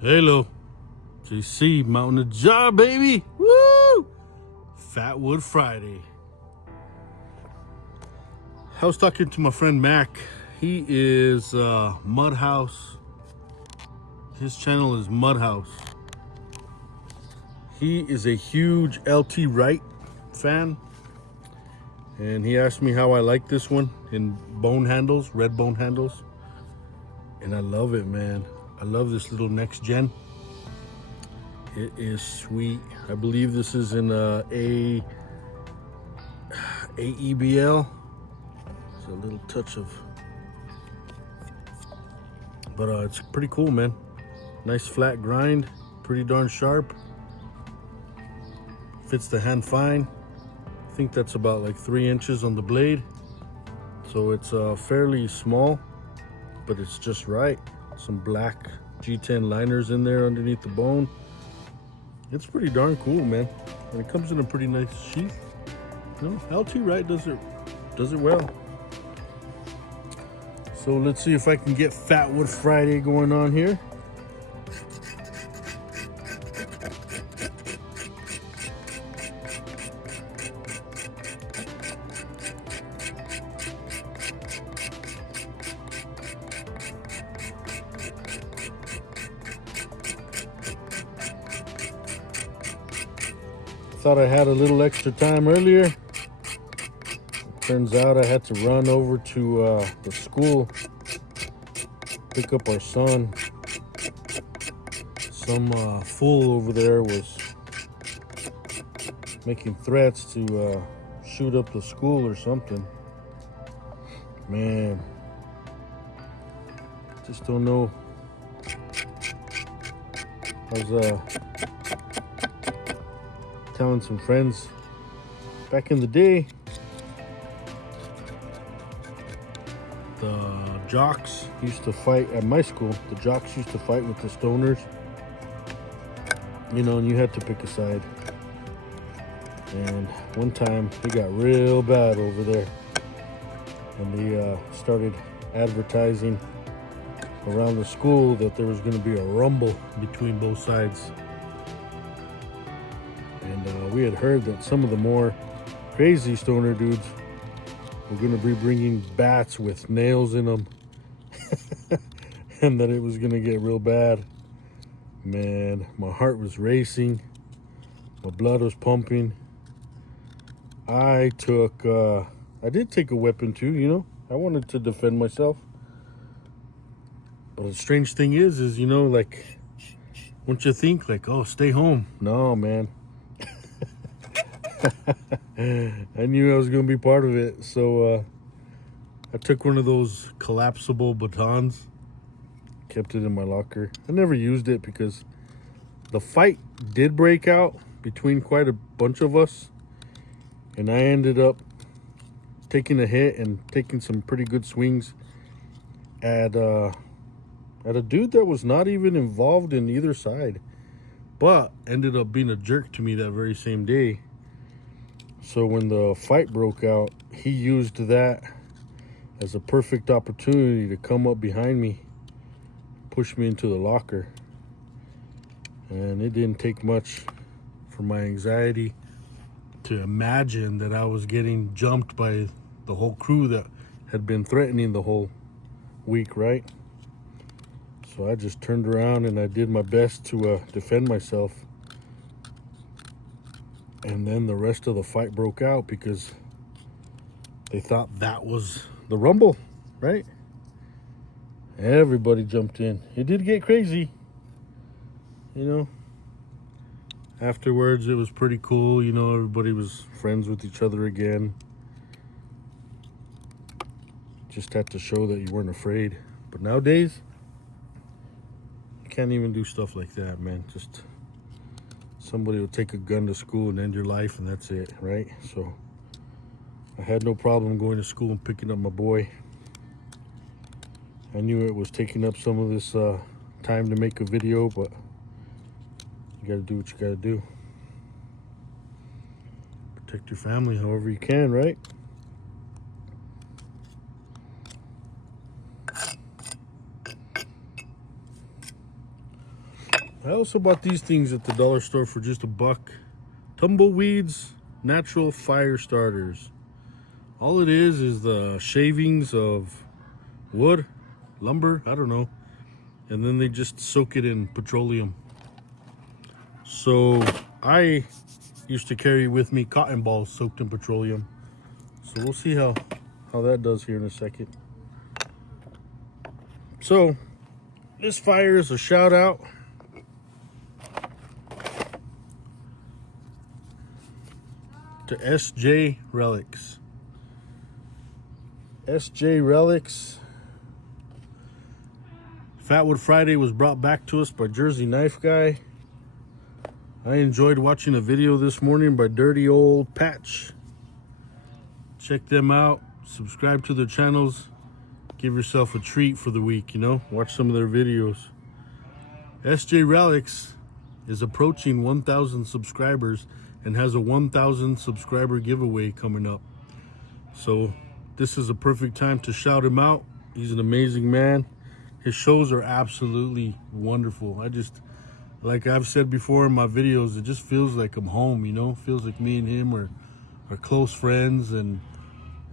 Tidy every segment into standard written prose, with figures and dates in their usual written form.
Halo, JC, mounting the jar, baby. Woo! Fatwood Friday. I was talking to my friend Mac. He is Mudhouse. His channel is Mudhouse. He is a huge LT Wright fan. And he asked me how I like this one in bone handles, red bone handles. And I love it, man. I love this little next gen. It is sweet. I believe this is in AEBL. It's a little touch of, but it's pretty cool, man. Nice flat grind, pretty darn sharp. Fits the hand fine. I think that's about like 3 inches on the blade. So it's fairly small, but it's just right. Some black G10 liners in there underneath the bone. It's pretty darn cool, man. And it comes in a pretty nice sheath. You know, LT Wright does it well. So let's see if I can get Fatwood Friday going on here. Thought I had a little extra time earlier. Turns out I had to run over to the school, pick up our son. Some fool over there was making threats to shoot up the school or something. Man, just don't know. I was telling some friends back in the day, the jocks used to fight at my school. The jocks used to fight with the stoners, you know, and you had to pick a side. And one time it got real bad over there, and they started advertising around the school that there was going to be a rumble between both sides. And we had heard that some of the more crazy stoner dudes were going to be bringing bats with nails in them. And that it was going to get real bad. Man, my heart was racing. My blood was pumping. I did take a weapon too, you know. I wanted to defend myself. But the strange thing is, you know, like, once you think, like, oh, stay home. No, man. I knew I was going to be part of it, so I took one of those collapsible batons, kept it in my locker. I never used it because the fight did break out between quite a bunch of us, and I ended up taking a hit and taking some pretty good swings at a dude that was not even involved in either side, but ended up being a jerk to me that very same day. So when the fight broke out, he used that as a perfect opportunity to come up behind me, push me into the locker. And it didn't take much for my anxiety to imagine that I was getting jumped by the whole crew that had been threatening the whole week, right? So I just turned around and I did my best to defend myself. And then the rest of the fight broke out because they thought that was the rumble, right? Everybody jumped in. It did get crazy, you know. Afterwards, it was pretty cool. You know, everybody was friends with each other again. Just had to show that you weren't afraid. But nowadays, you can't even do stuff like that, man. Just somebody will take a gun to school and end your life, and that's it, right? So I had no problem going to school and picking up my boy. I knew it was taking up some of this time to make a video, but you gotta do what you gotta do. Protect your family however you can, right? I also bought these things at the dollar store for just $1. Tumbleweeds natural fire starters. All it is the shavings of wood, lumber, I don't know, and then they just soak it in petroleum. So I used to carry with me cotton balls soaked in petroleum. So we'll see how that does here in a second. So this fire is a shout out to SJ Relics. SJ Relics. Fatwood Friday was brought back to us by Jersey Knife Guy. I enjoyed watching a video this morning by Dirty Old Patch. Check them out. Subscribe to their channels. Give yourself a treat for the week, you know. Watch some of their videos. SJ Relics is approaching 1,000 subscribers and has a 1,000 subscriber giveaway coming up. So this is a perfect time to shout him out. He's an amazing man. His shows are absolutely wonderful. Like I've said before in my videos, it just feels like I'm home, you know? It feels like me and him are close friends and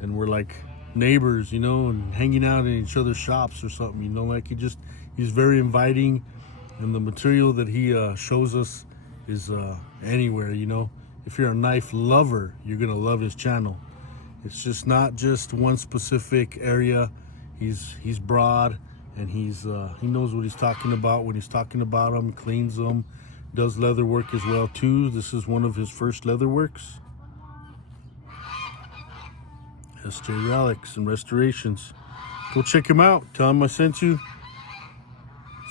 we're like neighbors, you know, and hanging out in each other's shops or something, you know? Like he's very inviting, and the material that he shows us is anywhere, you know? If you're a knife lover, you're gonna love his channel. It's just not just one specific area. He's broad, and he knows what he's talking about when he's talking about them. Cleans them, does leather work as well too. This is one of his first leather works. SJ Relics and Restorations. Go check him out. Tell him I sent you.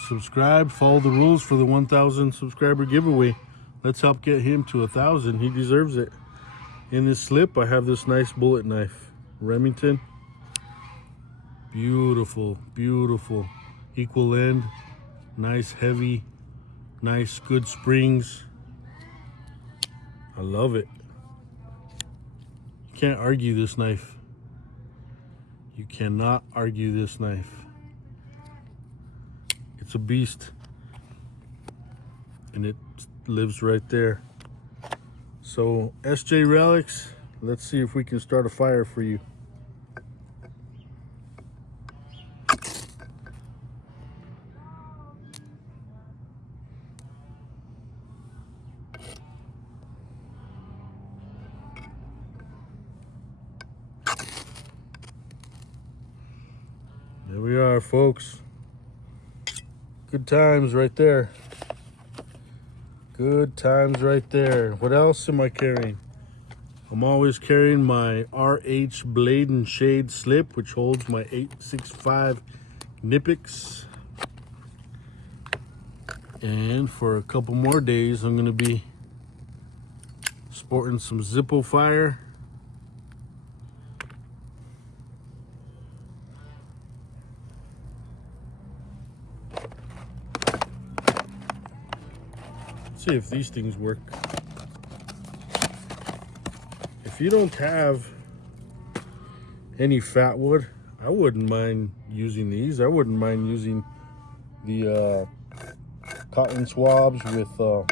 Subscribe. Follow the rules for the 1,000 subscriber giveaway. Let's help get him to 1,000. He deserves it. In this slip, I have this nice bullet knife, Remington. Beautiful, beautiful. Equal end, nice heavy, nice good springs. I love it. You can't argue this knife. You cannot argue this knife. It's a beast. And it lives right there. So SJ Relics, let's see if we can start a fire for you. There we are, folks. Good times right there. Good times right there. What else am I carrying? I'm always carrying my RH Blade and Shade slip, which holds my 865 Knipex. And for a couple more days, I'm going to be sporting some Zippo Fire. See if these things work. If you don't have any fat wood, I wouldn't mind using these. I wouldn't mind using the cotton swabs with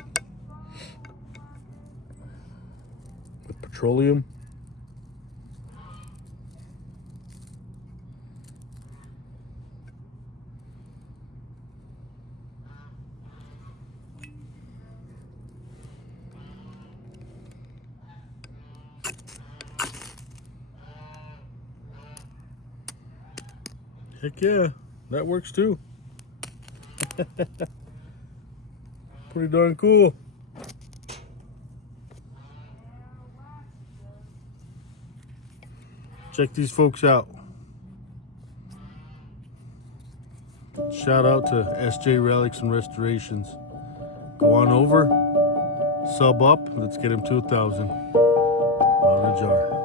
petroleum. Heck yeah, that works too. Pretty darn cool. Check these folks out. Shout out to SJ Relics and Restorations. Go on over, sub up, let's get him to 1,000 on a jar.